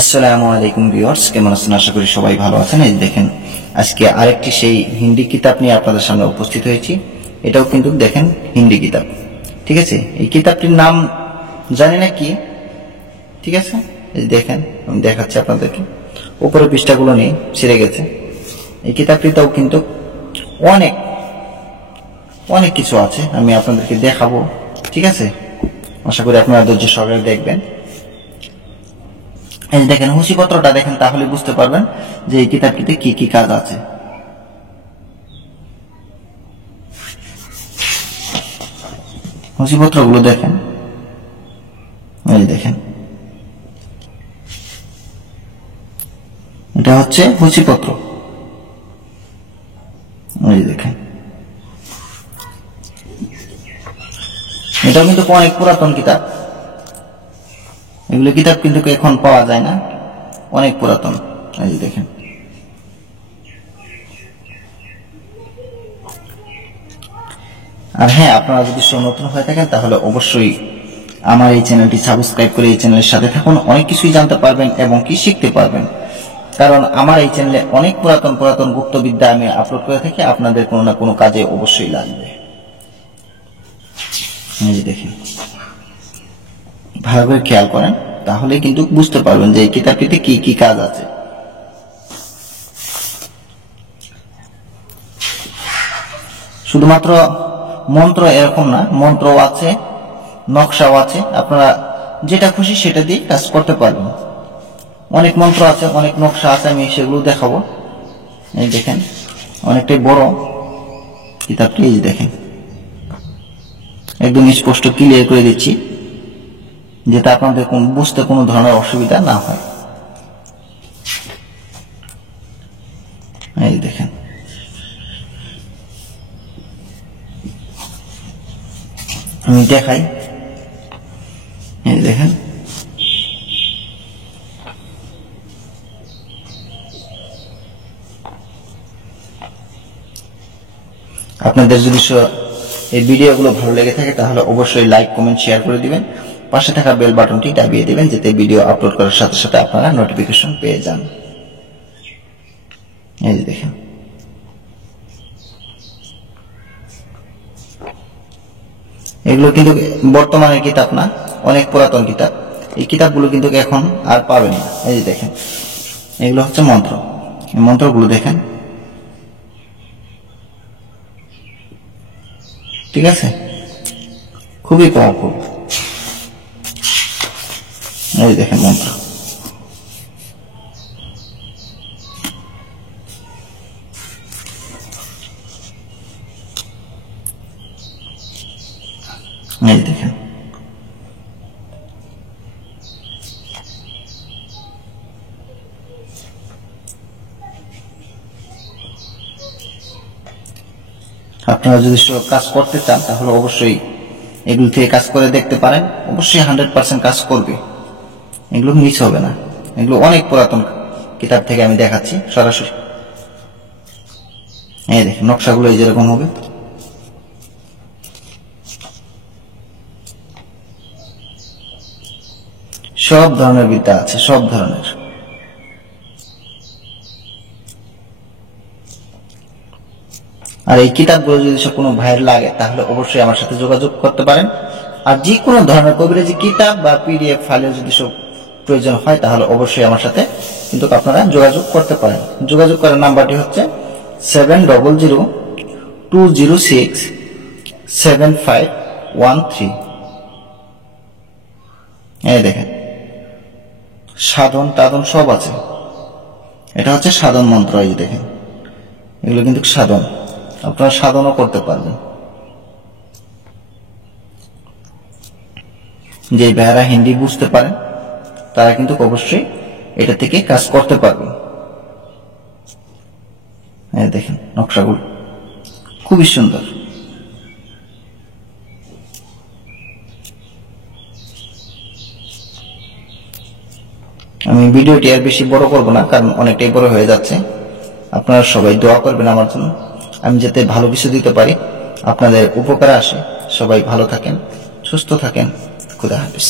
আসসালামু আলাইকুম ভিউয়ার্স, কেমন আছেন? আশা করি সবাই ভালো আছেন। এই দেখেন, আজকে আরেকটি সেই হিন্দি কিতাব নিয়ে আপনাদের সামনে উপস্থিত হয়েছি। এটাও কিন্তু দেখেন হিন্দি কিতাব, ঠিক আছে। এই কিতাবটির নাম জানি না কি, ঠিক আছে। এই দেখেন, আমি দেখাচ্ছি আপনাদেরকে। উপরের পৃষ্ঠাগুলো নেই, ছিঁড়ে গেছে। এই কিতাবটিতেও কিন্তু অনেক অনেক কিছু আছে, আমি আপনাদেরকে দেখাবো, ঠিক আছে। আশা করি আপনারা ধৈর্য সহকারে দেখবেন। এই দেখেন, হুঁশিপত্রটা দেখেন, তাহলে বুঝতে পারবেন যে এই কিতাবটিতে কি কি কাজ আছে। হুঁশিপত্রগুলো দেখেন, এই দেখেন, এটা হচ্ছে হুঁশিপত্র। এই দেখেন, এটাও কিন্তু অনেক পুরাতন কিতাব। এগুলো কিতাব কিন্তু এখন পাওয়া যায় না, অনেক পুরাতন। এই দেখেন, আর হ্যাঁ, আপনারা যদি নতুন হয়ে থাকেন তাহলে অবশ্যই আমার এই চ্যানেলটি সাবস্ক্রাইব করে এই চ্যানেলের সাথে থাকুন। অনেক কিছুই জানতে পারবেন এবং কি শিখতে পারবেন, কারণ আমার এই চ্যানেলে অনেক পুরাতন পুরাতন গুপ্তবিদ্যা আমি আপলোড করে থাকি, আপনাদের কোনো না কোনো কাজে অবশ্যই লাগবে। এই যে দেখেন, ভালো করে খেয়াল করেন, তাহলে কিন্তু বুঝতে পারবেন যে এই কিতাবটিতে কি কি কাজ আছে। শুধুমাত্র মন্ত্র এরকম না, মন্ত্রও আছে, নকশাও আছে। আপনারা যেটা খুশি সেটা দিয়ে কাজ করতে পারবেন। অনেক মন্ত্র আছে, অনেক নকশা আছে, আমি সেগুলো দেখাবো। এই দেখেন, অনেকটাই বড় কিতাবটি। এই দেখেন, একদম স্পষ্ট ক্লিয়ার করে দিচ্ছি, যাতে আপনাদের বুঝতে কোনো ধরনের অসুবিধা না হয়। এই দেখেন, আমি দেখাই। এই দেখেন, আপনাদের যদি এই ভিডিওগুলো ভালো লেগে থাকে তাহলে অবশ্যই লাইক, কমেন্ট, শেয়ার করে দিবেন। পাশে থাকা বেল বাটনটি দাবিয়ে দিবেন, যাতে ভিডিও আপলোড করার সাথে সাথে আপনারা নোটিফিকেশন পেয়ে যান। এই যে দেখেন, এগুলো কিন্তু বর্তমানের কিতাব না, অনেক পুরাতন কিতাব। এই কিতাবগুলো কিন্তু এখন আর পাবেন না। এই যে দেখেন, এগুলো হচ্ছে মন্ত্র। এই মন্ত্রগুলো দেখেন, ঠিক আছে, খুবই পাওয়ারফুল। এই দেখেন মন্ত্র, এই দেখেন, আপনারা যদি সব কাজ করতে চান তাহলে অবশ্যই এগুলো থেকে কাজ করে দেখতে পারেন। অবশ্যই 100% কাজ করবে, এগুলো মিস হবে না। এগুলো অনেক পুরাতন কিতাব থেকে আমি দেখাচ্ছি সরাসরি। এই দেখেন, নকশাগুলো এই যেরকম হবে, সব ধরনের বিদ্যা আছে, সব ধরনের। আর এই কিতাবগুলো যদি কোনো ভাইয়ের লাগে তাহলে অবশ্যই আমার সাথে যোগাযোগ করতে পারেন। আর যে কোনো ধরনের কবিরাজি কিতাব বা পিডিএফ ফাইলের যদি সব প্রয়োজন হয় তাহলে অবশ্যই আমার সাথে কিন্তু আপনারা যোগাযোগ করতে পারেন। যোগাযোগ করার নাম্বারটি হচ্ছে 7002067513। এই দেখেন, সাধন টাধন সব আছে। এটা হচ্ছে সাধন মন্ত্র। এই দেখেন, এগুলো কিন্তু সাধন, আপনারা সাধনও করতে পারবেন। যে ভাইয়ারা হিন্দি বুঝতে পারেন তারা কিন্তু অবশ্যই এটা থেকে কাজ করতে পারবেন। এই দেখেন, নকশাগুলো খুবই সুন্দর। আমি ভিডিওটি আর বেশি বড় করব না, কারণ অনেকটাই বড় হয়ে যাচ্ছে। আপনারা সবাই দোয়া করবেন আমার জন্য, আমি যাতে ভালো কিছু দিতে পারি, আপনাদের উপকারে আসে। সবাই ভালো থাকেন, সুস্থ থাকেন। খুদা হাফেজ।